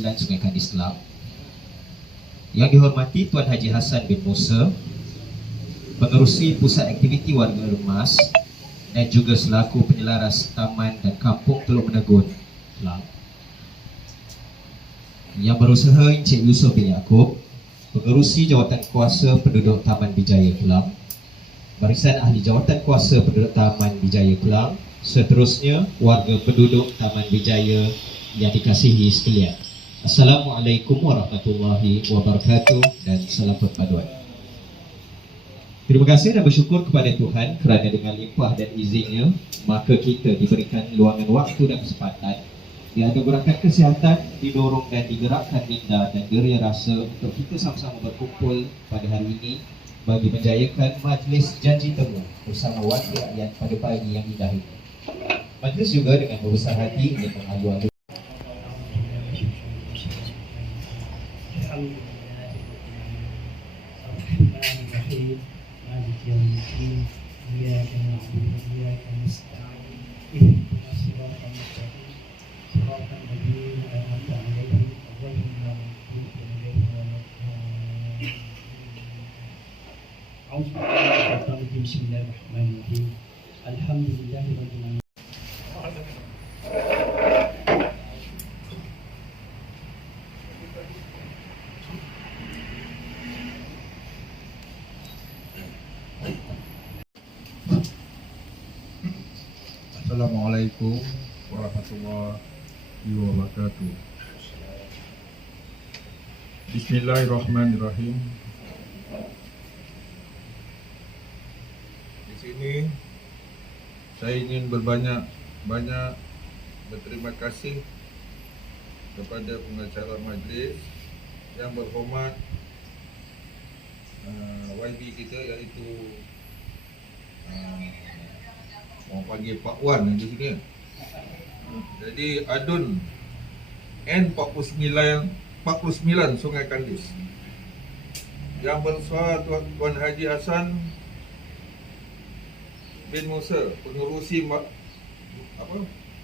9 Sungai Kandis Kelang. Yang dihormati Tuan Haji Hassan bin Musa, Pengerusi Pusat Aktiviti Warga Lemas dan juga selaku penyelaras Taman dan Kampung Teluk Menegun Kelang. Yang berusaha Encik Yusof bin Yaakob, Pengerusi Jawatan Kuasa Penduduk Taman Bijaya Kelang, Barisan Ahli Jawatan Kuasa Penduduk Taman Bijaya Kelang, seterusnya warga penduduk Taman Bijaya yang dikasihi sekalian. Assalamualaikum warahmatullahi wabarakatuh dan salam perpaduan. Terima kasih dan bersyukur kepada Tuhan kerana dengan limpah dan izinnya maka kita diberikan luangan waktu dan kesempatan dianugerahkan kesihatan, didorong dan digerakkan minda dan geria rasa untuk kita sama-sama berkumpul pada hari ini bagi menjayakan majlis janji temu bersama wakil rakyat pada pagi yang indah ini. Majlis juga dengan berbesar hati ingin mengalu-alu Bismillahirrahmanirrahim. Alhamdulillahirabbil alamin. Assalamualaikum warahmatullahi wabarakatuh. Bismillahirrahmanirrahim. Di sini saya ingin berbanyak berterima kasih kepada pengacara majlis yang berhormat YB kita, iaitu orang panggil Pak Wan di sini. Jadi Adun N49 Sungai Kandis. Yang bersuara Tuan Haji Hassan bin Musa, pengerusi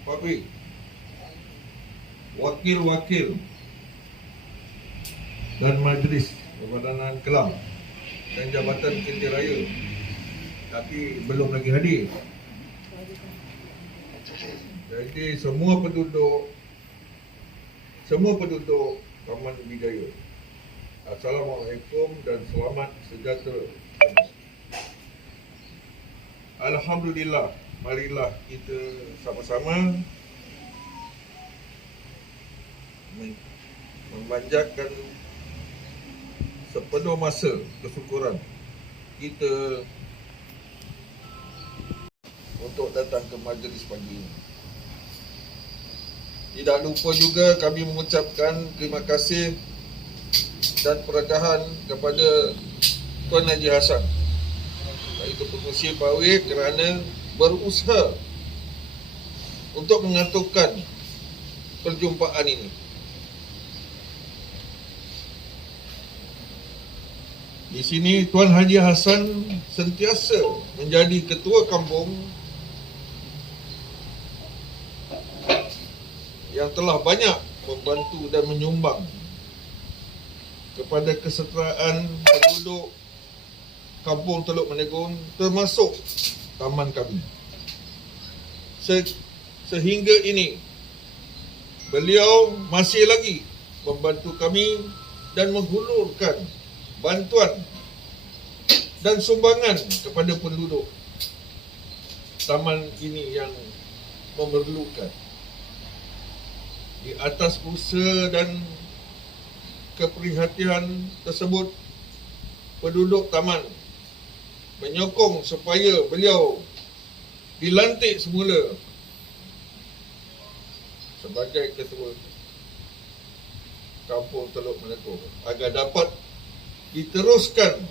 pabrik, wakil-wakil dan majlis Perpadanan Kelang dan Jabatan Kintir Raya, tapi belum lagi hadir. Jadi semua penduduk Taman Bijaya, Assalamualaikum dan selamat sejahtera. Alhamdulillah, marilah kita sama-sama memanjatkan sepenuh masa kesyukuran kita untuk datang ke majlis pagi ini. Tidak lupa juga kami mengucapkan terima kasih dan perendahan kepada Tuan Haji Hassan, iaitu Pengerusi Pawir, kerana berusaha untuk mengaturkan perjumpaan ini. Di sini Tuan Haji Hassan sentiasa menjadi ketua kampung yang telah banyak membantu dan menyumbang kepada kesetaraan penduduk Kampung Teluk Menegun, termasuk taman kami. Sehingga ini beliau masih lagi membantu kami dan menghulurkan bantuan dan sumbangan kepada penduduk taman ini yang memerlukan. Di atas usaha dan keprihatinan tersebut, penduduk taman menyokong supaya beliau dilantik semula sebagai ketua Kampung Teluk Menegun agar dapat diteruskan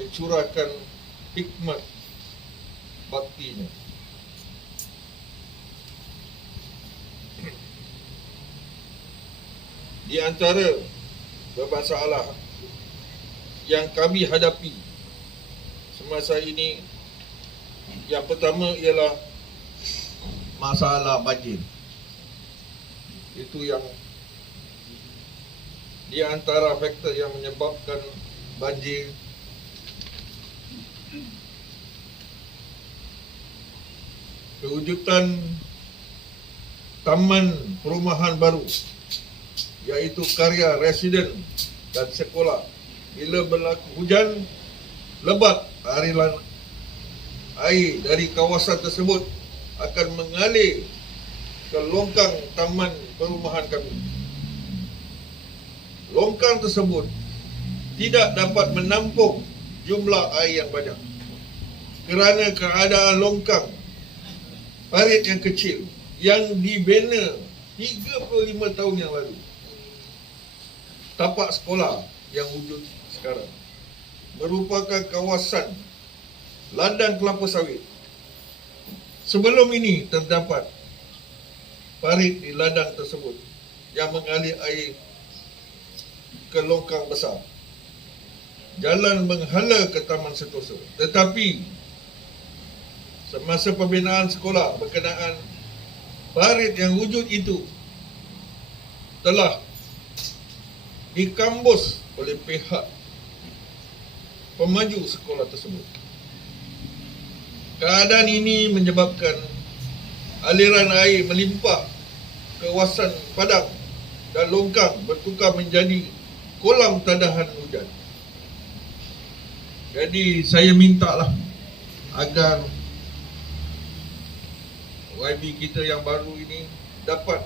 mencurahkan hikmat baktinya. Di antara masalah yang kami hadapi semasa ini, yang pertama ialah masalah banjir. Itu yang di antara faktor yang menyebabkan banjir kewujudan taman perumahan baru, iaitu karya residen dan sekolah. Bila berlaku hujan lebat, aliran air dari kawasan tersebut akan mengalir ke longkang taman perumahan kami. Longkang tersebut tidak dapat menampung jumlah air yang banyak kerana keadaan longkang parit yang kecil yang dibina 35 tahun yang lalu. Tapak sekolah yang wujud sekarang merupakan kawasan ladang kelapa sawit. Sebelum ini terdapat parit di ladang tersebut yang mengalir air ke longkang besar. Jalan menghala ke Taman Sentosa. Tetapi semasa pembinaan sekolah berkenaan, parit yang wujud itu telah dikambus oleh pihak pemaju sekolah tersebut. Keadaan ini menyebabkan aliran air melimpah ke kawasan padang dan longkang bertukar menjadi kolam tadahan hujan. Jadi saya mintalah agar YB kita yang baru ini dapat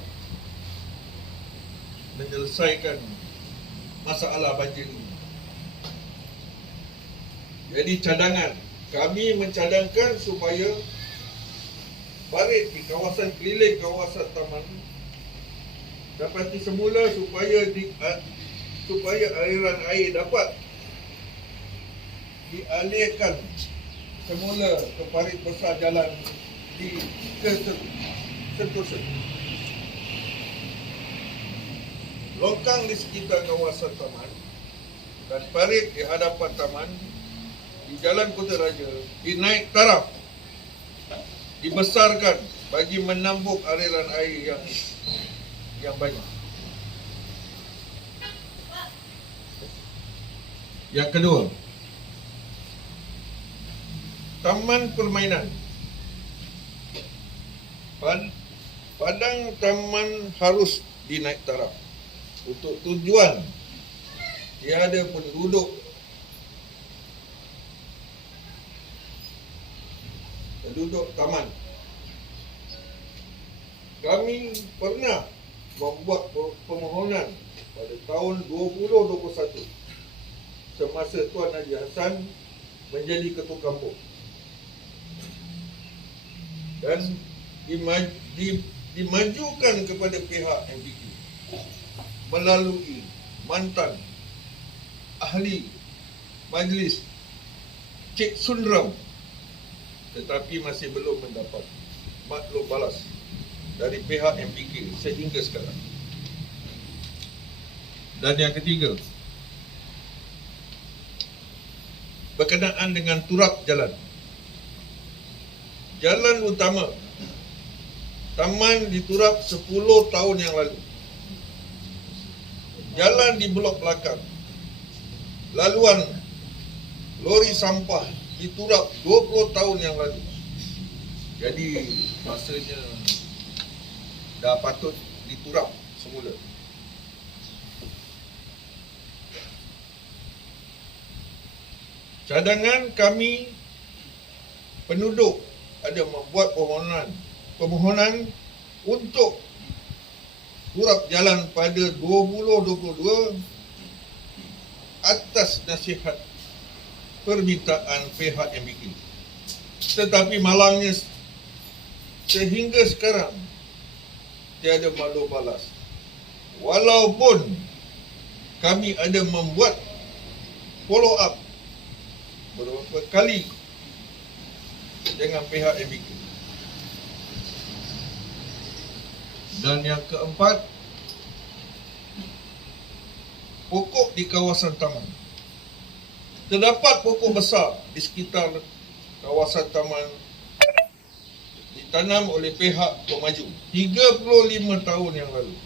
menyelesaikan masalah banjir ini. Jadi cadangan, kami mencadangkan supaya parit di kawasan keliling kawasan taman dapati semula supaya aliran air dapat dialihkan semula ke parit besar jalan ke Sentosa. Longkang di sekitar kawasan taman dan parit di hadapan taman di Jalan Kota Raja dinaik taraf, dibesarkan bagi menampung aliran air yang banyak. Yang kedua, taman permainan. Padang taman harus dinaik taraf untuk tujuan tiada penduduk taman. Kami pernah membuat permohonan pada tahun 2021 semasa Tuan Haji Hassan menjadi ketua kampung dan dimajukan kepada pihak MPK melalui mantan ahli majlis Cik Sunram, tetapi masih belum mendapat maklum balas dari pihak MPK sehingga sekarang. Dan yang ketiga, berkenaan dengan turap jalan. Jalan utama taman diturap 10 tahun yang lalu. Jalan di blok belakang, laluan lori sampah diturap 20 tahun yang lalu. Jadi masanya dah patut diturap semula. Cadangan kami penduduk ada membuat permohonan untuk turap jalan pada 2022 atas nasihat permintaan pihak MPK. Tetapi malangnya sehingga sekarang tiada maklum balas. Walaupun kami ada membuat follow up beberapa kali dengan pihak MPK. Dan yang keempat, pokok di kawasan taman. Terdapat pokok besar di sekitar kawasan taman ditanam oleh pihak pemaju 35 tahun yang lalu.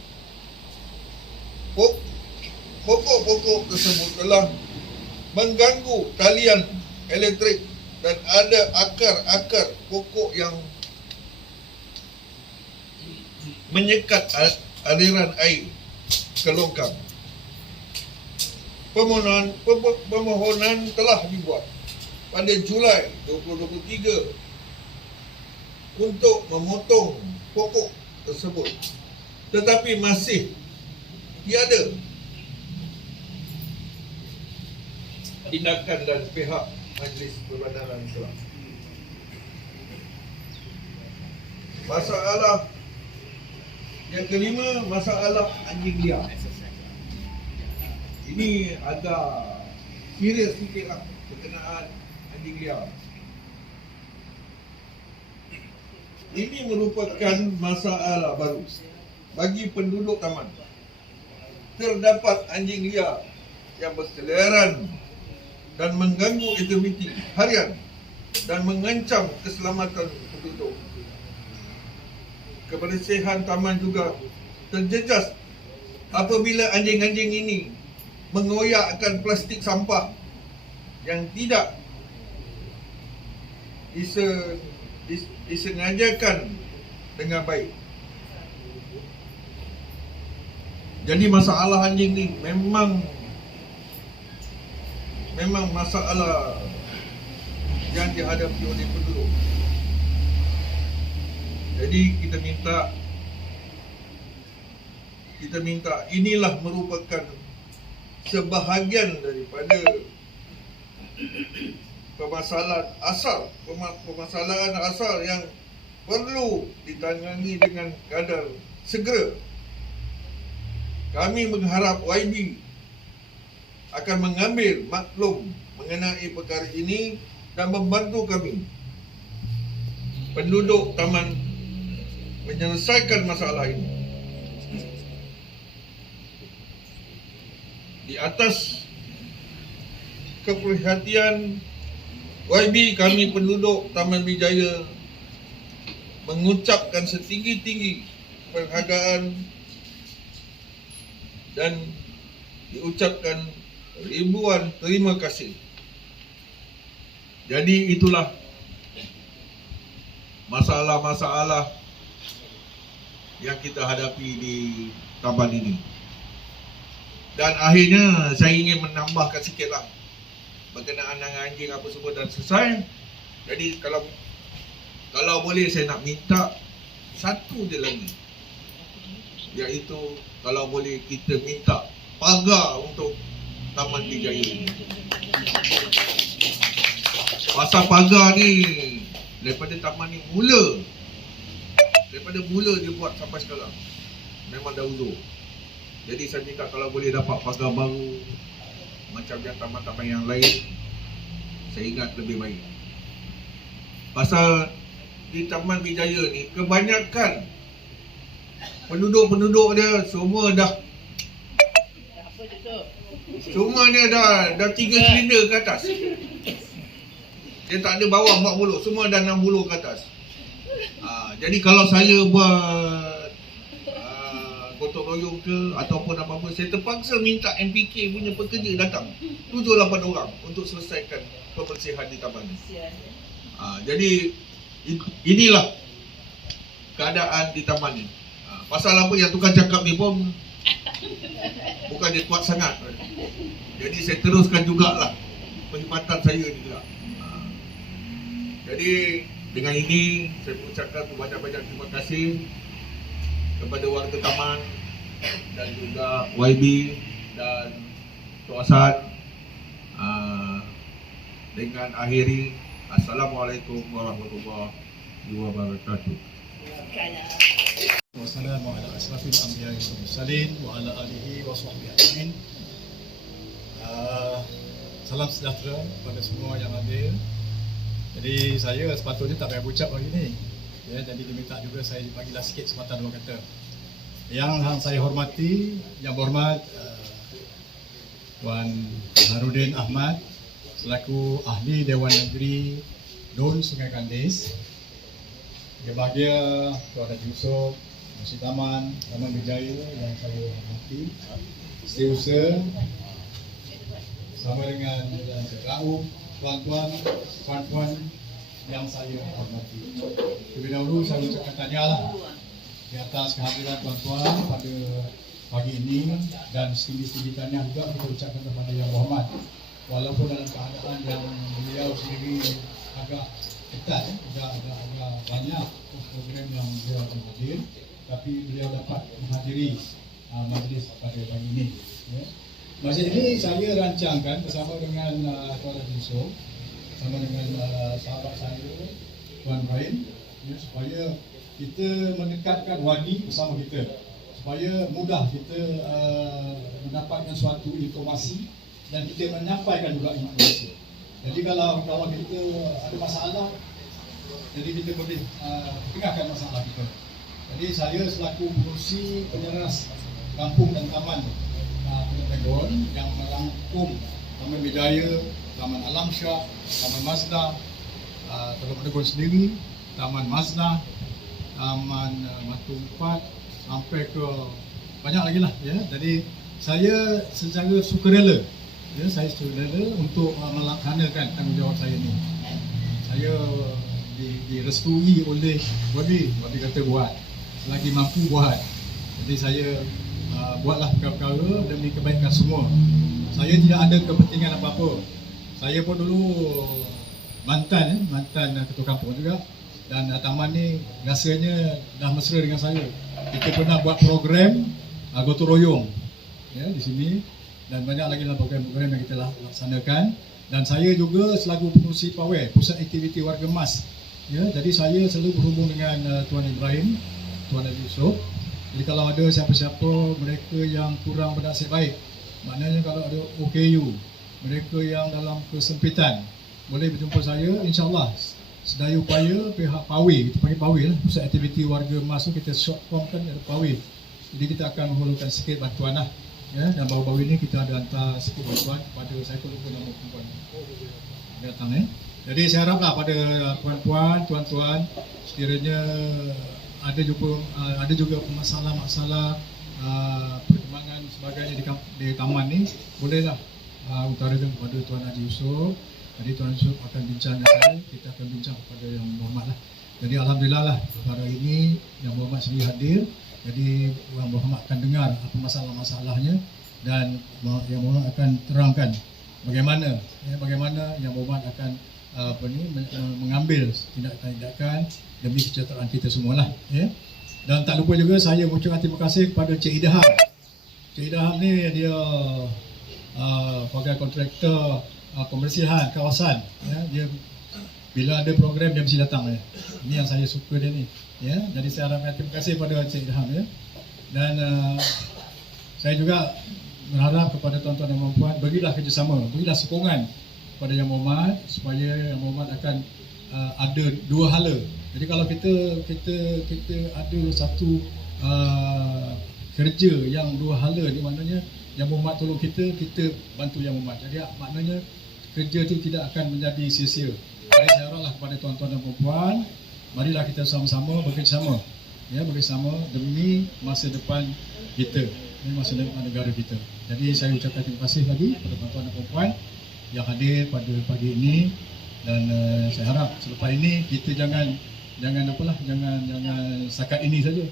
pokok-pokok tersebut telah mengganggu talian elektrik dan ada akar-akar pokok yang menyekat aliran air ke longkang. Permohonan telah dibuat pada Julai 2023 untuk memotong pokok tersebut, tetapi masih tiada tindakan dan pihak Majlis Perbandaran Kelang. Masalah yang kelima, masalah anjing liar. Ini agak serius sikit lah berkenaan anjing liar. Ini merupakan masalah baru bagi penduduk taman. Terdapat anjing liar yang berseliaran dan mengganggu aktiviti harian dan mengancam keselamatan penduduk. Kebersihan taman juga terjejas apabila anjing-anjing ini mengoyakkan plastik sampah yang tidak disengajakan dengan baik. Jadi masalah anjing ni memang masalah yang dihadapi oleh penduduk. Jadi kita minta inilah merupakan sebahagian daripada permasalahan asal yang perlu ditangani dengan kadar segera. Kami mengharap YB akan mengambil maklum mengenai perkara ini dan membantu kami penduduk taman menyelesaikan masalah ini. Di atas keperhatian YB, kami penduduk Taman Bijaya mengucapkan setinggi-tinggi penghargaan dan diucapkan ribuan terima kasih. Jadi itulah masalah-masalah yang kita hadapi di taman ini. Dan akhirnya saya ingin menambahkan sikitlah berkenaan dengan anjing apa semua dan selesai. Jadi kalau boleh saya nak minta satu je lagi, iaitu kalau boleh kita minta pagar untuk Taman Bijaya ini. Pasal pagar ni daripada taman ni daripada mula dia buat sampai sekarang memang dah uzur. Jadi saya minta kalau boleh dapat pagar baru macam yang taman-taman yang lain, saya ingat lebih baik. Pasal di Taman Bijaya ni kebanyakan penduduk dia semua dah dah 3 silinder ke atas. Dia tak ada bawah 40, semua dah 60 ke atas. Jadi kalau saya buat gotong royong ke ataupun apa-apa, saya terpaksa minta MPK punya pekerja datang 7-8 orang untuk selesaikan pembersihan di taman ni. Jadi inilah keadaan di taman ni. Pasal apa yang tukang cakap ni pun bukan dia kuat sangat. Jadi saya teruskan jugalah perkhidmatan saya ni juga. Jadi dengan ini saya mengucapkan banyak-banyak terima kasih kepada warga taman dan juga YB dan Tok Hassan. Dengan akhiri, Assalamualaikum warahmatullahi wabarakatuh. Wassalamualaikum warahmatullahi wabarakatuh wa ala alihi wa sahbihi ajma'in. Salam sejahtera kepada semua yang hadir. Jadi saya sepatutnya tak payah ucap hari ni. Ya, jadi diminta juga saya bagilah sikit sepatah dua kata. Yang saya hormati, yang berhormat Tuan Harudin Ahmad selaku Ahli Dewan Negeri Dun Sungai Kandis. Yang bahagia Tuan Haji Yusof, Masjid Taman Bijaya yang saya hormati. setiausaha sama dengan Rauf, tuan-tuan, puan-puan yang saya hormati. Terlebih dahulu saya ucapkan tahniahlah di atas kehadiran tuan-tuan pada pagi ini, dan setinggi-tinggi tahniah juga kita ucapkan kepada Yang Berhormat. Walaupun dalam keadaan yang beliau sendiri agak ketat, agak banyak program yang beliau akan hadir, tapi beliau dapat menghadiri majlis pada pagi ini. Ya. Majlis ini saya rancangkan bersama dengan Tuan Haji Yusof, sama dengan sahabat saya Tuan Ibrahim, ya, supaya kita mendekatkan wadi bersama kita, supaya mudah kita mendapatkan suatu informasi dan kita menyampaikan juga informasi. Jadi kalau kita ada masalah, jadi kita boleh tengahkan masalah kita. Jadi saya selaku pengurusi penyeras kampung dan taman Terengganu yang merangkum Taman Bijaya, Taman Alam Shah, Taman Mazda, Teluk Terengganu sendiri, Taman Mazda, Taman Matu 4, sampai ke banyak lagi lah, ya. Jadi saya secara sukarela, ya, saya sukarela untuk melaksanakan tanggungjawab saya ni. Saya direstui oleh Wabi kata buat, selagi mampu buat. Jadi saya buatlah perkara-perkara demi kebaikan semua. Saya tidak ada kepentingan apa-apa. Saya pun dulu mantan ketua kampung juga, dan taman ni rasanya dah mesra dengan saya. Kita pernah buat program gotong royong, ya, di sini, dan banyak lagi lah program-program yang kita laksanakan. Dan saya juga selaku pengurusi PAWE, Pusat Aktiviti Warga Emas, ya, jadi saya selalu berhubung dengan Tuan Ibrahim, Tuan Haji Yusof. Jadi kalau ada siapa-siapa mereka yang kurang bernasib baik, maknanya kalau ada OKU, mereka yang dalam kesempitan, boleh berjumpa saya. InsyaAllah sedaya upaya pihak PAWE, kita panggil PAWE lah, Pusat Aktiviti Warga Emas tu kita short form kan ada PAWE. Jadi kita akan memerlukan sikit bantuan lah, ya, dan baru-baru ini kita ada hantar sikit bantuan kepada, saya pun lupa nama perempuan datang, ya. Jadi saya haraplah pada puan-puan, tuan-tuan, sekiranya ada juga masalah-masalah perkembangan sebagainya di taman ni, bolehlah utarakan kepada Tuan Haji Yusof. Jadi Tuan Yusof akan bincang dengan saya, kita akan bincang kepada Yang Berhormat lah. Jadi alhamdulillah lah pada hari ini Yang Berhormat sendiri hadir. Jadi Yang Berhormat akan dengar apa masalah-masalahnya, dan Yang Berhormat akan terangkan bagaimana Yang Berhormat akan mengambil tindakan demi kesejahteraan kita semualah, ya. Dan tak lupa juga saya mengucapkan terima kasih kepada Cik Idham. Cik Idham ni dia sebagai kontraktor pembersihan kawasan, ya. Dia bila ada program dia mesti datang, ya. Ini yang saya suka dia ni, ya. Jadi saya harapkan terima kasih kepada Cik Idham, ya. Dan saya juga berharap kepada tuan-tuan dan puan-puan, berilah kerjasama, berilah sokongan kepada Yang Berhormat supaya Yang Berhormat akan ada dua hala. Jadi kalau kita ada satu kerja yang dua hala ni, maknanya Yang Berhormat tolong kita bantu Yang Berhormat. Jadi maknanya kerja itu tidak akan menjadi sia-sia. Jadi saya haraplah kepada tuan-tuan dan puan-puan, marilah kita sama-sama bekerjasama, ya, bekerjasama demi masa depan kita, demi masa depan negara kita. Jadi saya ucapkan terima kasih lagi kepada tuan-tuan dan puan-puan yang hadir pada pagi ini, dan saya harap selepas ini kita jangan setakat ini saja.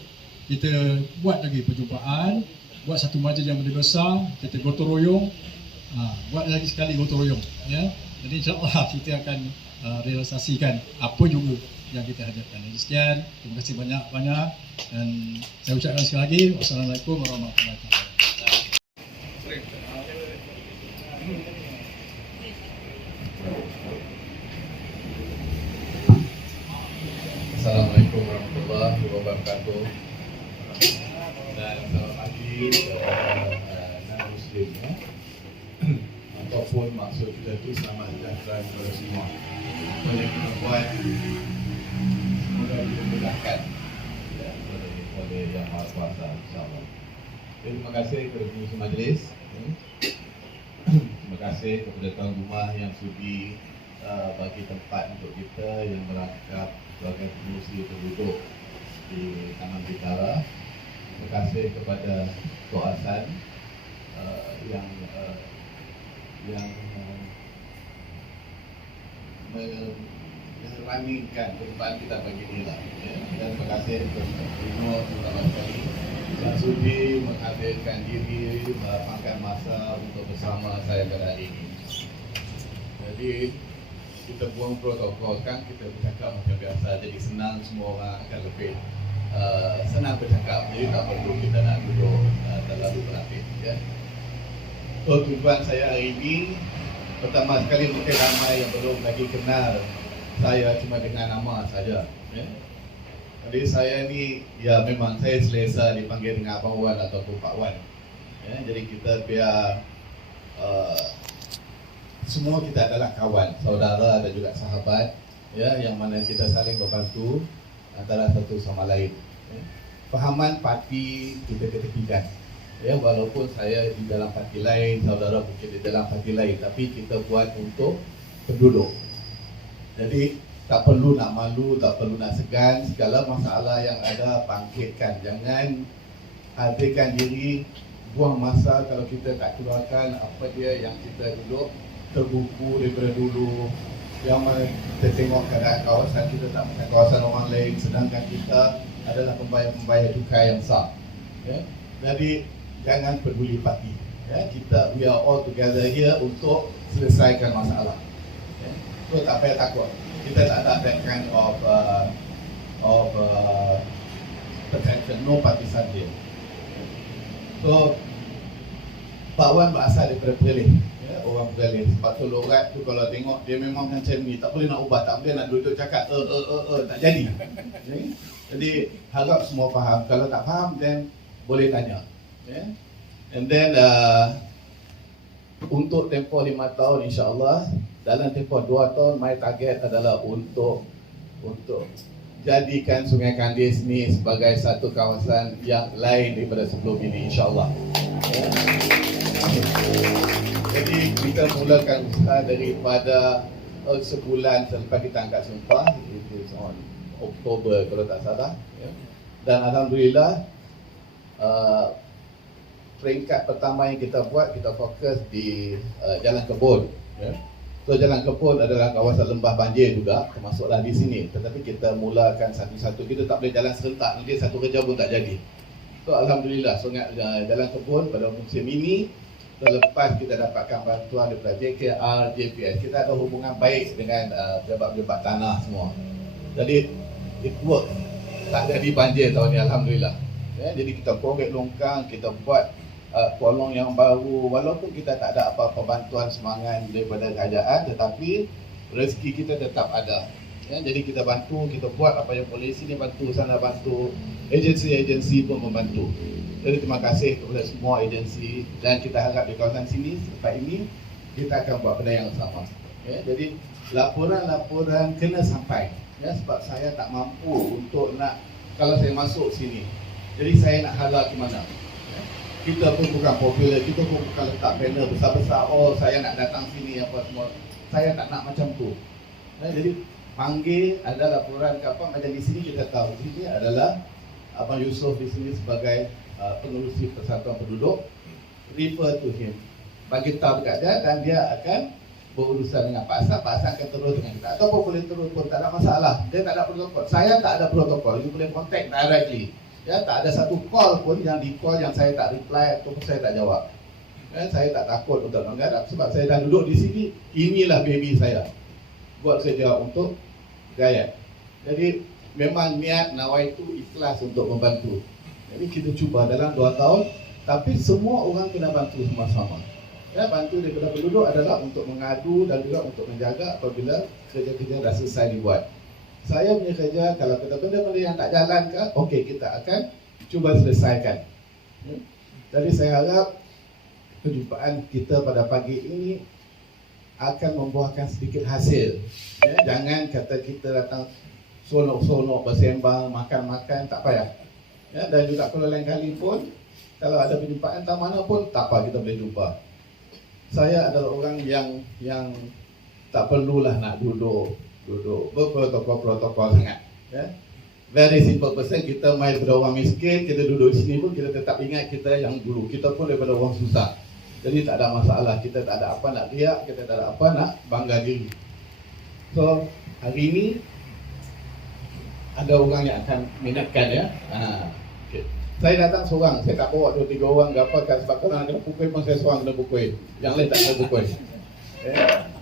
Kita buat lagi perjumpaan, buat satu majlis yang lebih besar, kita gotong royong, buat lagi sekali gotong royong, ya. Jadi insya-Allah kita akan realisasikan apa juga yang kita hajatkan. Jadi sekian, terima kasih banyak-banyak, dan saya ucapkan sekali lagi wassalamualaikum warahmatullahi wabarakatuh. Assalamualaikum warahmatullahi wabarakatuh. Dan selamat pagi non-Muslim, ya. Ataupun maksud kita itu selamat sejahtera kepada semua. Boleh kita buat, semoga dimudahkan, ya, oleh Yang Maha Kuasa, insyaAllah. Terima kasih kepada pengurusi majlis. Terima kasih kepada tuan rumah yang sudi bagi tempat untuk kita yang merangkap sebagai pengurusi penduduk di Taman Bintara. Terima kasih kepada Tok Hasan yang meraminkan perjumpaan kita pagi ini lah. Ya. Dan terima kasih kepada Rino terutama sekali yang sudi menghadirkan diri, melapangkan masa untuk bersama saya pada hari ini. Jadi kita buang protokol kan, kita bercakap macam biasa, jadi senang, semua orang akan lebih senang bercakap. Jadi tak perlu kita nak duduk terlalu berapit. Ya. So, tujuan saya hari ini, pertama sekali mungkin ramai yang belum lagi kenal saya cuma dengan nama saja. Ya. Jadi saya ni, ya memang saya selesa dipanggil dengan Abang Wan ataupun Pak Wan. Ya, jadi kita biar semua kita adalah kawan, saudara dan juga sahabat, ya, yang mana kita saling membantu antara satu sama lain. Ya. Fahaman parti kita ketepikan. Ya, walaupun saya di dalam parti lain, saudara mungkin di dalam parti lain, tapi kita buat untuk penduduk. Jadi tak perlu nak malu, tak perlu nak segan, segala masalah yang ada bangkitkan. Jangan hadirkan diri, buang masa kalau kita tak keluarkan apa dia yang kita duduk terbuku daripada dulu. Yang mana kita tengok keadaan kawasan kita tak macam kawasan orang lain, sedangkan kita adalah pembayar-pembayar cukai yang sah. Ya? Jadi jangan peduli parti. Ya? Kita, we are all together here untuk selesaikan masalah. Ya? So tak payah takut. Kita tak ada that kind of protection, no partisan dia. So Pak Wan berasal daripada Perlis, ya, orang Perlis. Sebab tu lorat tu kalau tengok dia memang macam ni, tak boleh nak ubah, tak boleh nak duduk cakap tak jadi. Okay? Jadi harap semua faham. Kalau tak faham, then boleh tanya. Yeah? And then untuk tempoh 5 tahun insya-Allah, dalam tempoh 2 tahun my target adalah untuk jadikan Sungai Kandis ni sebagai satu kawasan yang lain daripada sebelum ini insya-Allah. Yeah. Jadi kita mulakan usaha daripada sebulan selepas kita angkat sumpah, itu on Oktober kalau tak salah. Yeah. Dan alhamdulillah peringkat pertama yang kita buat, kita fokus di Jalan Kebun. Ya. So Jalan Kebun adalah kawasan lembah banjir juga, termasuklah di sini. Tetapi kita mulakan satu-satu, kita tak boleh jalan serentak, nanti satu kerja pun tak jadi. So alhamdulillah, sungai Jalan Kebun pada musim ini, selepas kita dapatkan bantuan daripada JKR, JPS, kita ada hubungan baik dengan pejabat-pejabat tanah semua. Jadi it work, tak jadi banjir tahun ini alhamdulillah. Ya, jadi kita korek longkang, kita buat kolong yang baru, walaupun kita tak ada apa-apa bantuan semangat daripada kerajaan, tetapi rezeki kita tetap ada. Ya, jadi kita bantu, kita buat apa yang boleh, sini bantu, sana bantu, agensi-agensi pun membantu. Jadi terima kasih kepada semua agensi, dan kita harap di kawasan sini selepas ini kita akan buat benda yang sama. Ya, jadi laporan-laporan kena sampai. Ya, sebab saya tak mampu untuk nak, kalau saya masuk sini, jadi saya nak halal ke mana? Kita pun bukan popular, kita pun bukan letak banner besar-besar, oh saya nak datang sini apa semua. Saya tak nak macam tu. Jadi panggil, ada laporan ke apa, macam di sini kita tahu. Di sini adalah Abang Yusof di sini sebagai pengerusi Persatuan Penduduk. Refer to him. Bagi tahu dekat dia dan dia akan berurusan dengan Pak Hassan akan terus dengan kita. Ataupun boleh terus pun, tak ada masalah. Dia tak ada protokol. Saya tak ada protokol. You boleh contact directly. Ya, tak ada satu call pun yang di call yang saya tak reply ataupun saya tak jawab. Ya, saya tak takut untuk mengharap sebab saya dah duduk di sini. Inilah baby saya. Buat kerja untuk rakyat. Jadi memang niat Nawai itu ikhlas untuk membantu. Jadi kita cuba dalam 2 tahun, tapi semua orang kena bantu sama-sama. Ya, bantu daripada penduduk adalah untuk mengadu dan juga untuk menjaga apabila kerja-kerja dah selesai dibuat. Saya punya kerja, kalau kita benda-benda yang tak jalan ke, okey, kita akan cuba selesaikan. Jadi saya harap perjumpaan kita pada pagi ini akan membuahkan sedikit hasil. Ya, jangan kata kita datang sonok-sonok, bersembang, makan-makan, tak payah. Ya, dan juga kalau lain kali pun, kalau ada perjumpaan tak mana pun, tak apa, kita boleh jumpa. Saya adalah orang yang tak perlulah nak duduk berprotokol-protokol sangat. Ya. Very simple person, kita main daripada orang miskin, kita duduk di sini pun kita tetap ingat kita yang dulu. Kita pun daripada orang susah. Jadi tak ada masalah, kita tak ada apa nak riak, kita tak ada apa nak bangga diri. So hari ini ada orang yang akan minatkan ya. Okay. Saya datang seorang, saya tak bawa 2-3 orang ke apa kan, sebab korang kena pukul pun saya seorang kena pukul. Yang lain tak kena pukul.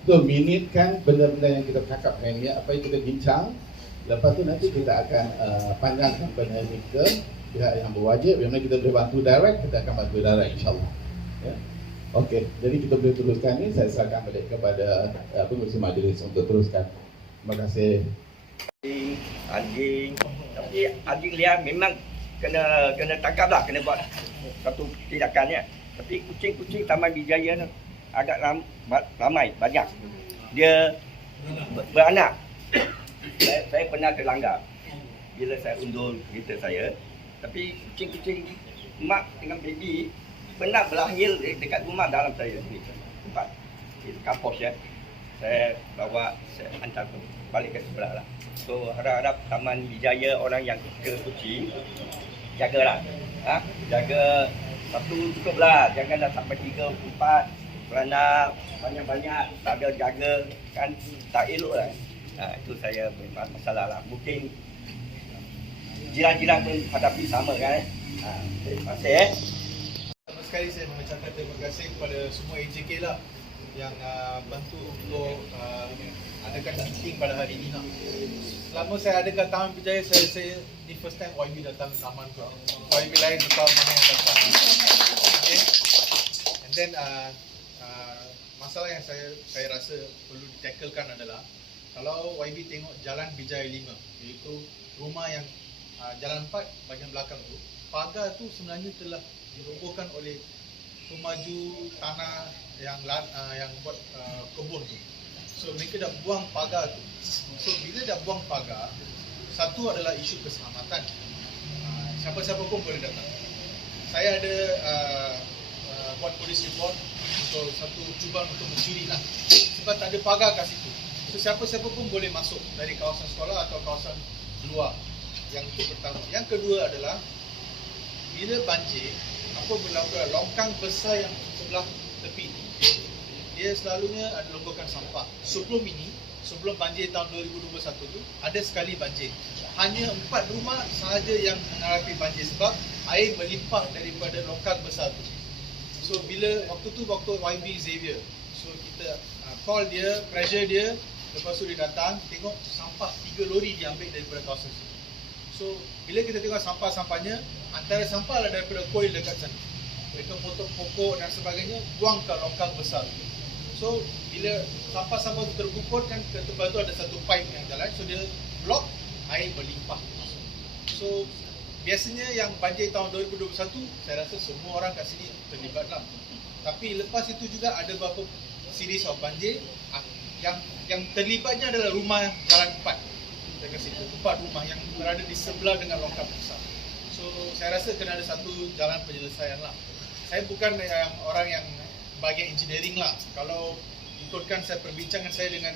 So minitkan benda-benda yang kita cakap hari ini, apa yang kita bincang. Lepas tu nanti kita akan panjangkan benda ini ke pihak yang berwajib. Yang mana kita boleh bantu direct, kita akan bantu direct insyaAllah. Ya. Okey, jadi kita boleh teruskan ni. Saya serahkan balik kepada pengurusi majlis untuk teruskan. Terima kasih. Anjing, tapi anjing liar memang kena tangkap lah, kena buat satu tindakannya. Tapi kucing-kucing Taman Bijaya ni agak ramai, banyak. Dia beranak. Saya pernah terlanggar bila saya undur kereta saya. Tapi kucing-kucing mak dengan baby pernah berlahir dekat rumah dalam saya ni. Tempat di kampus ya. Saya bawa, saya hantar balik ke sebelah lah. So harap-harap Taman Bijaya orang yang suka kucing jagalah. Jaga satu cukup lah. Janganlah sampai 3, 4 kerana banyak-banyak tak ada jaga kan tak elok lah. Itu saya memang masalah lah. Mungkin jiran-jiran pun hadapi sama kan. Terima kasih. Pertama sekali saya mengucapkan terima kasih kepada semua AJK lah yang bantu untuk adakan meeting pada hari ini lah. Selama saya adakan Taman Bijaya, saya ni first time YB datang taman tu. YB lain tak tahu mana yang datang. Okay. And then masalah yang saya rasa perlu ditacklekan adalah kalau YB tengok Jalan Bijaya 5, iaitu rumah yang Jalan 4 bahagian belakang tu, pagar tu sebenarnya telah dirobohkan oleh pemaju tanah yang buat kebun tu. So mereka dah buang pagar tu. So bila dah buang pagar, satu adalah isu keselamatan. Siapa-siapa pun boleh datang. Saya ada buat polis report untuk satu cubaan untuk mencuri lah. Sebab tak ada pagar kat situ. So siapa-siapa pun boleh masuk dari kawasan sekolah atau kawasan luar. Yang itu pertama. Yang kedua adalah bila banjir, apa berlaku longkang besar yang sebelah tepi, dia selalunya ada longgokan sampah. Sebelum banjir tahun 2021 tu, ada sekali banjir. Hanya 4 rumah sahaja yang menghadapi banjir sebab air melimpah daripada longkang besar tu. So bila waktu YB Xavier, so kita call dia, pressure dia, lepas tu dia datang, tengok sampah 3 lori diambil daripada kawasan tu. So bila kita tengok sampah-sampahnya, antara sampah adalah daripada koil dekat sana. Mereka potong pokok dan sebagainya, buang ke longkang besar. So bila sampah-sampah itu terkumpul kan, ke tempat tu ada satu pipe yang jalan, so dia block, air berlimpah masuk. So biasanya yang banjir tahun 2021, saya rasa semua orang kat sini terlibat lah. Tapi lepas itu juga ada beberapa series of banjir yang terlibatnya adalah rumah jalan 4 dekat situ, 4 rumah yang berada di sebelah dengan longkang besar. So saya rasa kena ada satu jalan penyelesaian lah. Saya bukan orang yang bahagian engineering lah. Kalau ikutkan perbincangan saya dengan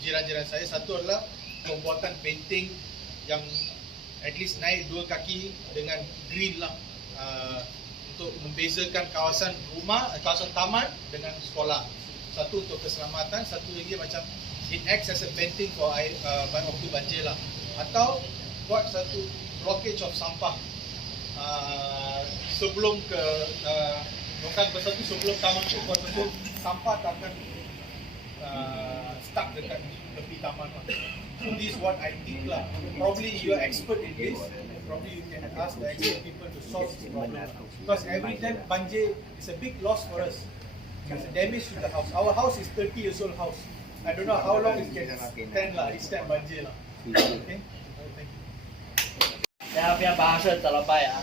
jiran-jiran saya, satu adalah pembuatan painting yang at least naik 2 kaki dengan green lah, untuk membezakan kawasan rumah, kawasan taman dengan sekolah. Satu untuk keselamatan, satu lagi macam it acts as a painting for waktu banjir lah. Atau buat satu blockage of sampah sebelum ke longkang besar tu, sebelum taman tu buat satu sampah tak akan stuck dekat tepi taman lah. So this is what I think lah. Probably you are expert in this. Probably you can ask the expert people to solve this problem. Because every time banjir is a big loss for us. It's a damage to the house. Our house is 30 years old house. I don't know how long it can stand lah. It stand banjir lah. Okay. Thank you. Saya punya bahasa terlepas ya.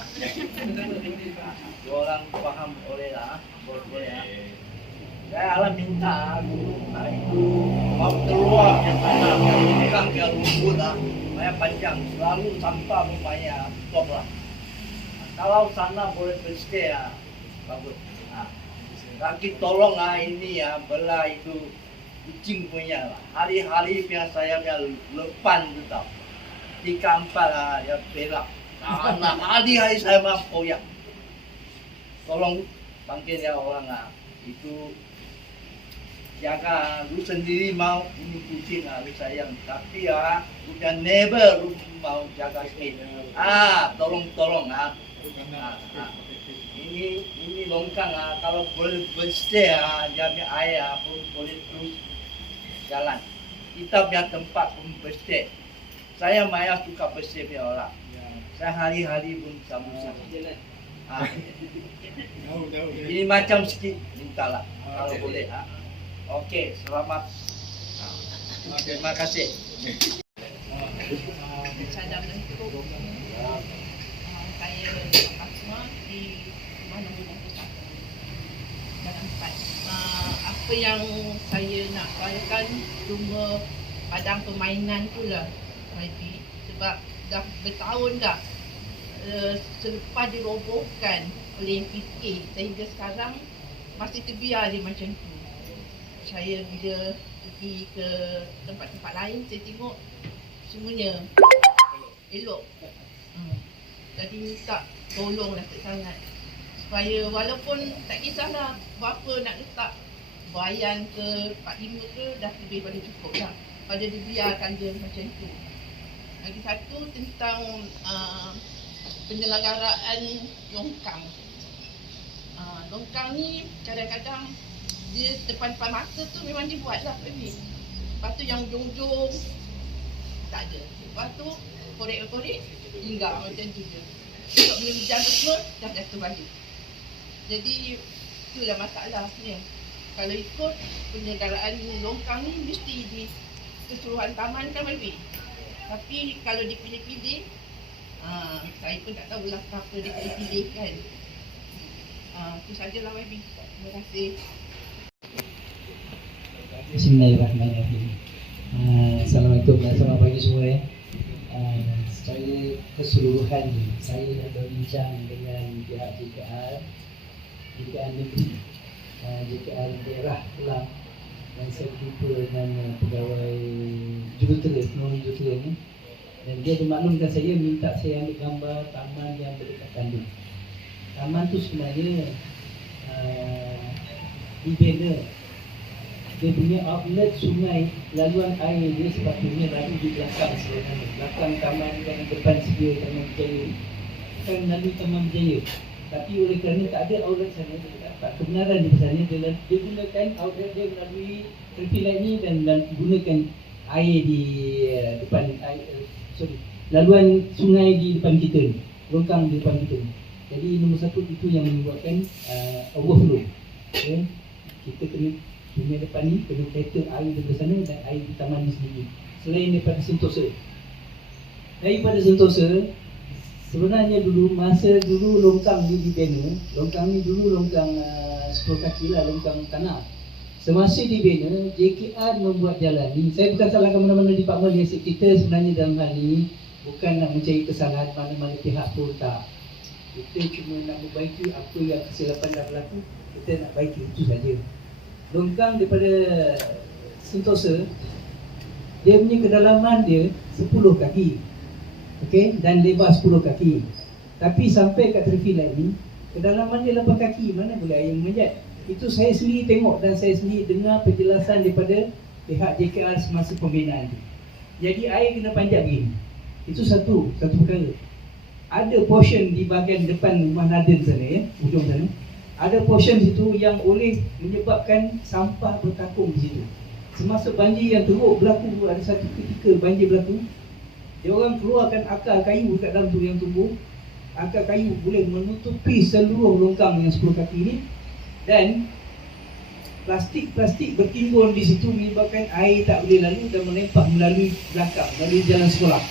Dua orang faham boleh lah, boleh ya. Saya alam minta itu mau keluar yang tanah yang pegang ke rumput lah, banyak panjang, selalu sampah banyak stop lah. Kalau sana boleh berstay ya, bagus. Kaki tolong lah ini ya, bela itu kucing punya lah. Hari-hari punya saya punya lepan tu tau. 3-4 lah, ya berak. Nah, hari-hari saya mah koyak. Tolong panggil dia orang itu jaga lu sendiri mau ini kucing lu sayang, tapi udah never lu mau jaga sikit. Tolong ini longkang kalau boleh berstay jaga air pun boleh terus jalan. Kita punya tempat pun berstay. Saya Maya suka berstay punya orang. Saya hari-hari pun sama. Ini macam sikit mintalah kalau boleh. Okey, selamat. Terima kasih. Saya bentuk saya Asma di mana kita dalam tempat. Apa yang saya nak tawarkan cuma padang permainan tu lah. Sebab dah bertahun dah selepas dirobohkan oleh MPK sehingga sekarang masih terbiar dia macam tu. Saya bila pergi ke tempat-tempat lain, saya tengok semuanya elok. Jadi minta tolonglah sangat supaya walaupun tak kisahlah berapa nak letak bayan ke 45 ke dah lebih pada cukup dah pada dibiarkan dia macam tu. Lagi satu tentang penyelenggaraan longkang. Longkang ni kadang-kadang dia depan-depan mata tu memang dia buat lah ni. Lepas tu yang ujung-ujung tak ada. Lepas tu korek-korek tinggal macam tu je. Sebab bila hujan tu semua dah jatuh balik. Jadi itulah masalahnya. Kalau ikut penyelenggaraan longkang ni mesti di keseluruhan taman kan lebih. Tapi kalau dipilih-pilih saya pun tak tahulah kenapa dia pilih-pilih kan. Itu sajalah Wabi. Terima kasih. Bismillahirrahmanirrahim. Assalamualaikum dan selamat pagi semua ya. Secara keseluruhan saya dah berbincang dengan pihak JKR negeri, JKR daerah Kelang, dan saya berjumpa dengan pegawai jurutera, penolong jurutera ni, dan dia dimaklumkan saya minta saya ambil gambar taman yang berdekatan tu. Taman tu sebenarnya dibina. Dia punya outlet sungai, laluan air dia sepatutnya lalu di belakang sebenarnya. Belakang taman yang depan sedia Taman Berjaya, bukan melalui Taman Berjaya. Tapi oleh kerana tak ada outlet sana, dia dapat kebenaran di sana, dia gunakan outlet dia melalui terpilat ni dan gunakan air di depan laluan sungai di depan kita ni, longkang di depan kita ni. Jadi nombor satu itu yang menyebabkan overflow. Okay? Kita kena sungai depan ni kena cater air dari sana dan air di taman ni sendiri. Selain daripada Sentosa, daripada Sentosa, sebenarnya masa dulu longkang ni dibina, longkang ni dulu longkang 10 kaki lah, longkang tanah. Semasa dibina, JKR membuat jalan ni. Saya bukan salahkan mana-mana department yang kita sebenarnya dalam hal ni bukan nak mencari kesalahan mana-mana pihak pun, tak. Kita cuma nak membaiki apa yang kesilapan dah berlaku, kita nak baiki, itu saja. Longkang daripada Sentosa, dia punya kedalaman dia 10 kaki, okay? Dan lebar 10 kaki. Tapi sampai kat terfilat ni, kedalaman dia 8 kaki, mana boleh air memanjat. Itu saya sendiri tengok dan saya sendiri dengar penjelasan daripada pihak JKR semasa pembinaan tu. Jadi air kena panjat begini. Itu satu perkara. Ada portion di bahagian depan rumah Naden sana ya, ujung sana. Ada portion situ yang boleh menyebabkan sampah bertakung di situ. Semasa banjir yang teruk berlaku, ada satu ketika banjir berlaku, dia orang keluarkan akar kayu kat dalam tu yang tumbuh. Akar kayu boleh menutupi seluruh longkang yang 10 kaki ni, dan plastik bertimbun di situ menyebabkan air tak boleh lalu dan melempah melalui belakang, melalui jalan sekolah.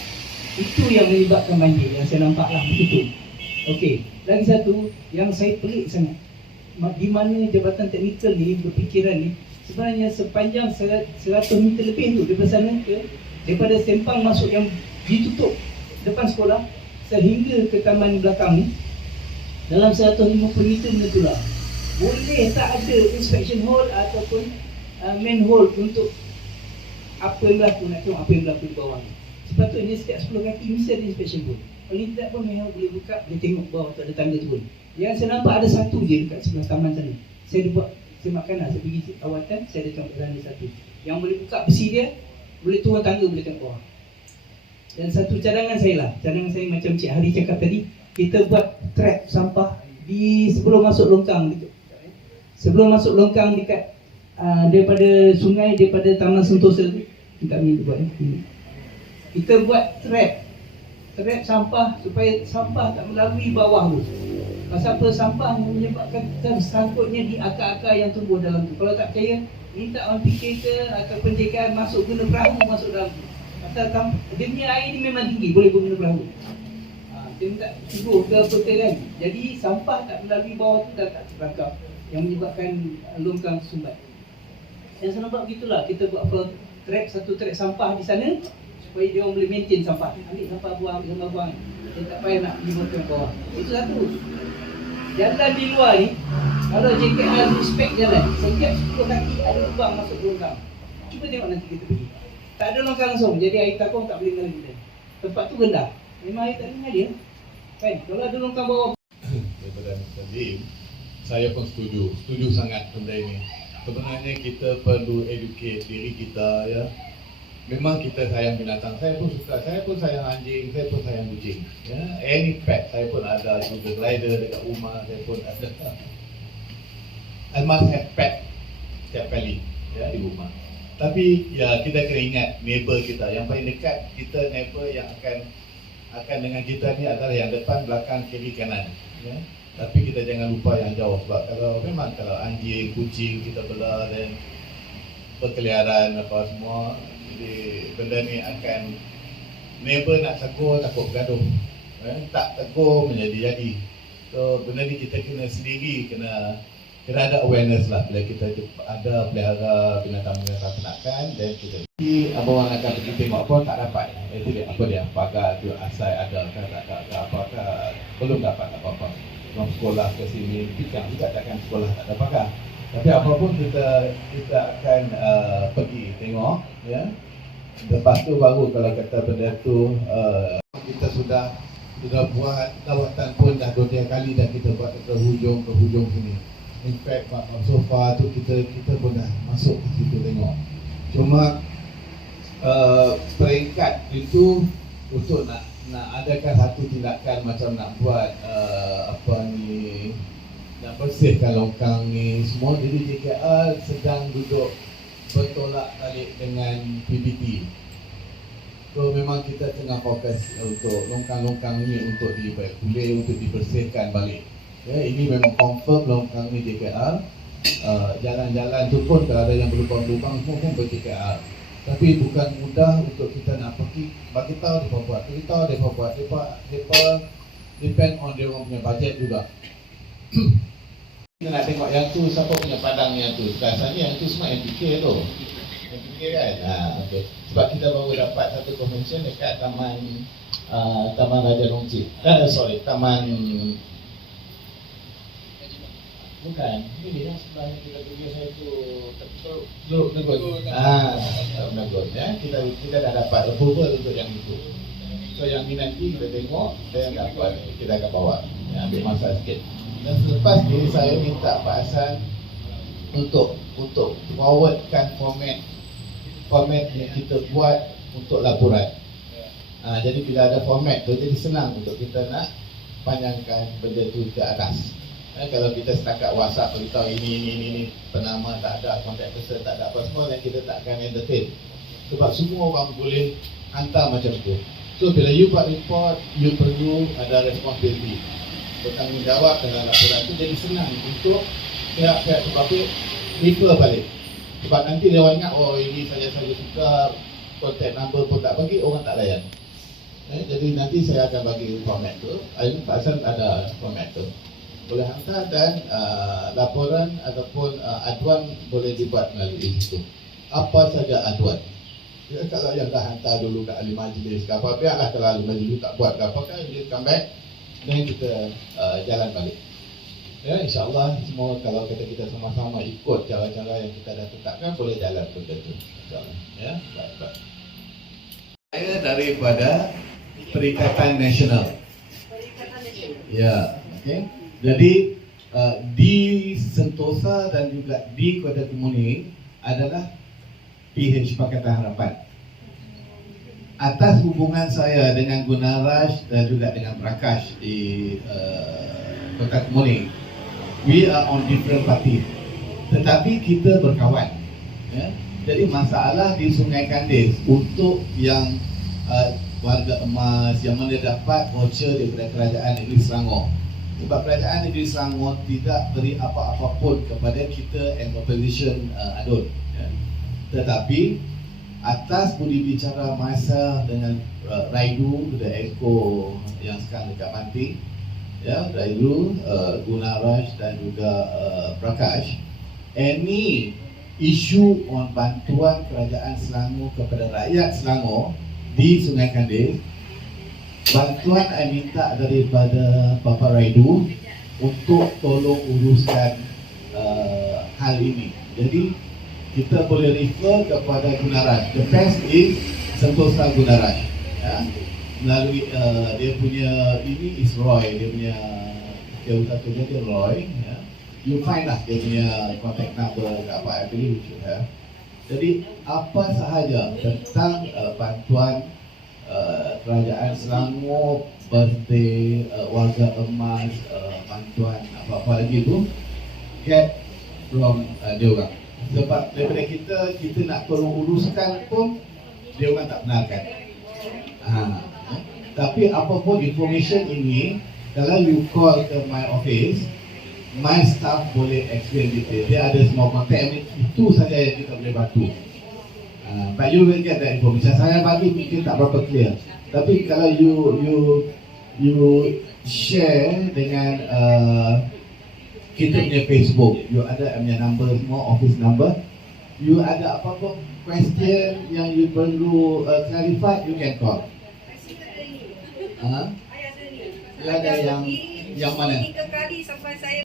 Itu yang menyebabkan banjir yang saya nampaklah begitu. Okey, lagi satu yang saya pelik sangat, di mana Jabatan Teknikal ni berfikiran ni, sebenarnya sepanjang 100 meter lebih tu daripada sana ke, daripada sempang masuk yang ditutup depan sekolah sehingga ke taman belakang ni, dalam 150 meter menetulah. Boleh tak ada inspection hole ataupun manhole untuk apa yang berlaku, nak tengok apa yang berlaku di bawah ni. Sepatutnya setiap 10 kaki mesti ada inspection hole. Paling tidak pun memang boleh buka, boleh tengok bawah tu ada tangga turun. Yang saya nampak ada satu je dekat sebelah taman sana. Saya buat semakan lah, saya pergi awatan, saya ada tengok kerana satu. Yang boleh buka besi dia, boleh turun tangga, boleh tengok bawah. Dan satu cadangan saya lah, cadangan saya macam Cik Hari cakap tadi, kita buat trap sampah di sebelum masuk longkang. Sebelum masuk longkang dekat daripada sungai, daripada Taman Sentosa tu, kita buat kita buat trap sampah supaya sampah tak melalui bawah tu. Pasal apa? Sampah menyebabkan tersangkutnya di akar-akar yang tumbuh dalam tu. Kalau tak percaya, minta orang fikir ke ataupun JKR masuk guna perahu masuk dalam tu. Pasal dia punya air ni memang tinggi, boleh guna perahu. Dia minta tidur ke apa kan. Jadi sampah tak melalui bawah tu dah tak terangkap, yang menyebabkan longkang sumbat. Yang saya nampak begitulah, kita buat satu trap sampah di sana supaya dia orang boleh maintain sampah. Ambil sampah buang. Dia tak payah nak pergi ke bawah. Itu satu. Jalan di luar ni, kalau JKR respect jalan, setiap 10 kaki ada lubang masuk longkang. Cuba tengok nanti kita pergi. Tak ada longkang langsung, jadi air takung tak boleh mengalir kita. Tempat tu rendah. Memang air tak boleh mengalir. Kan? Kalau ada longkang bawah. Daripada Mr. Lim, saya pun setuju sangat benda ini. Sebenarnya kita perlu educate diri kita, ya. Memang kita sayang binatang, saya pun suka, saya pun sayang anjing, saya pun sayang kucing, ya. Any pet, saya pun ada juga glider dekat rumah, saya pun ada. I must have pet setiap kali, ya, di rumah. Tapi ya kita kena ingat neighbor kita, yang paling dekat kita, neighbor yang akan dengan kita ni adalah yang depan, belakang, kiri, kanan, ya. Tapi kita jangan lupa yang jauh, sebab kalau anjing, kucing kita bela dan berkeliaran apa semua, jadi benda ni akan neighbor nak tegur takut bergaduh, tak tegur menjadi. So benda ni kita kena sendiri kena ada awareness lah bila kita ada pelihara binatang-binatang ternakan, dan kita abang akan pergi tengok pun tak dapat. Itu dia apa dia pagar tu asal ada kan tak apakah belum dapat apa-apa. From sekolah ke sini pikir juga takkan sekolah tak ada pagar. Tapi apapun kita akan pergi tengok, ya. Lepas tu baru kalau kata benda tu kita sudah buat lawatan pun dah 2-3 kali dah kita buat ke hujung sini. In fact so far tu kita pun dah masuk ke situ tengok. Cuma peringkat itu untuk nak adakan satu tindakan macam nak buat nak bersihkan longkang ni semua. Jadi JKR sedang duduk bertolak balik dengan PBT. So memang kita tengah fokus untuk longkang-longkang ni untuk diperkulih, untuk dibersihkan balik. Ya, ini memang confirm longkang ni JKR. Jalan-jalan tu pun kalau ada yang berlubang-lubang semua pun ber-JKR. Tapi bukan mudah untuk kita nak pergi bagi tahu dia buat, beritahu dia buat. Depa depend on dia orang punya bajet juga. Kita nak tengok yang tu siapa punya padang yang tu. Biasanya yang tu semua MPK tu. MPK kan? Okay. Sebab kita baru dapat satu convention dekat Taman Raja Longcit. Taman bukan. Ini yang sebenarnya kita tulis saya tu Teluk Negon. Teluk Negon, ya. Kita dah dapat approval untuk yang itu. So yang ni nanti kita tengok dan dapat kita akan bawa. Ya, ambil masa sikit. Dan selepas ni saya minta Pak Hassan untuk forwardkan format yang kita buat untuk laporan. Jadi bila ada format tu jadi senang untuk kita nak panjangkan benda tu ke atas. Kalau kita setakat WhatsApp beritahu ini penama tak ada, contact person tak ada apa semua, dan kita takkan entertain. Sebab semua orang boleh hantar macam tu. So bila you buat report, you perlu ada responsibility, bertanggungjawab dalam laporan tu. Jadi senang untuk pihak-pihak sebabnya refer balik. Sebab nanti dia orang ingat, oh ini saya suka, contact number pun tak bagi, orang tak layan. Jadi nanti saya akan bagi format tu. Pak Hassan ada format tu, boleh hantar, dan laporan ataupun aduan boleh dibuat melalui itu. Apa saja aduan. Ya, kalau yang dah hantar dulu kat ahli majlis ke apa, biarlah kalau ahli majlis tak buat ke apa kan, dia come back dan kita jalan balik. Ya, insyaAllah semua kalau kita sama-sama ikut cara-cara yang kita dah tetapkan, boleh jalan benda tu. InsyaAllah. Ya, baik. Saya daripada Perikatan Nasional. Ya, okey. Jadi di Sentosa dan juga di Kota Kemuning adalah PH Pakatan Harapan. Atas hubungan saya dengan Gunaraj dan juga dengan Prakash di Kota Kemuning, we are on different party, tetapi kita berkawan. Ya? Jadi masalah di Sungai Kandis untuk yang warga emas yang mana dapat voucher daripada Kerajaan Negeri Selangor. Sebab Kerajaan Negeri Selangor tidak beri apa-apa pun kepada kita and opposition adun. Ya. Tetapi atas budi bicara masa dengan Raidu, the Exco yang sekarang dekat Panting, ya, Raidu, Gunaraj dan juga Prakash, any isu on bantuan Kerajaan Selangor kepada rakyat Selangor di Sungai Kandis, bantuan saya minta daripada Bapa Raidu untuk tolong uruskan hal ini. Jadi kita boleh refer kepada Gunaraj. The best is Sentosa Gunaraj. Ya. Melalui dia punya ini is Roy, dia punya satu dia Roy. Ya. You find lah dia punya contact number apa I believe you should have. Jadi apa sahaja tentang bantuan Kerajaan Selangor, birthday, warga emas, bantuan apa-apa lagi tu, get from dia orang. Sebab daripada kita nak tolong uruskan pun dia orang tak benarkan. Tapi apapun information ini, kalau you call ke my office, my staff boleh explain detail. Dia ada semua kontak, itu saja yang kita boleh bantu. But you will get that information. Saya bagi mungkin tak berapa clear. Tapi kalau you share dengan kita punya Facebook, you ada punya number semua, office number. You ada apa-apa question yang you perlu clarify, you can call. You ada yang mana? 3 kali sampai saya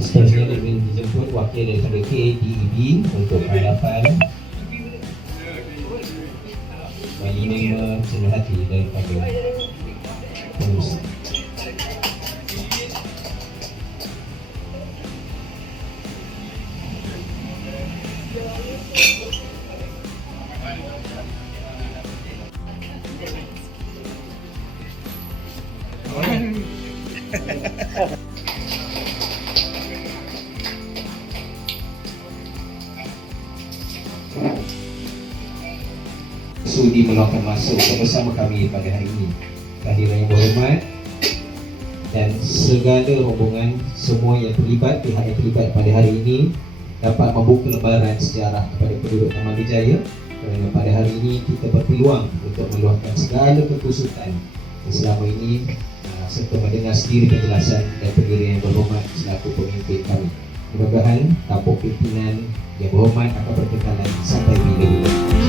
Seterusnya ingin dijemput wakil daripada KDEB untuk hadapan bagi nama senang hati daripada pengurusi. Sudi meluangkan masa untuk bersama kami pada hari ini. Kehadiran yang berhormat dan segala rombongan semua yang terlibat, pihak yang terlibat pada hari ini dapat membuka lembaran sejarah kepada penduduk Taman Bijaya, kerana pada hari ini kita berpeluang untuk meluahkan segala kekusutan yang selama ini serta mendengar sendiri penjelasan dan pendirian yang berhormat selaku pemimpin kami. Mudah-mudahan tampuk pimpinan yang berhormat akan berkekalan sampai bila-bila.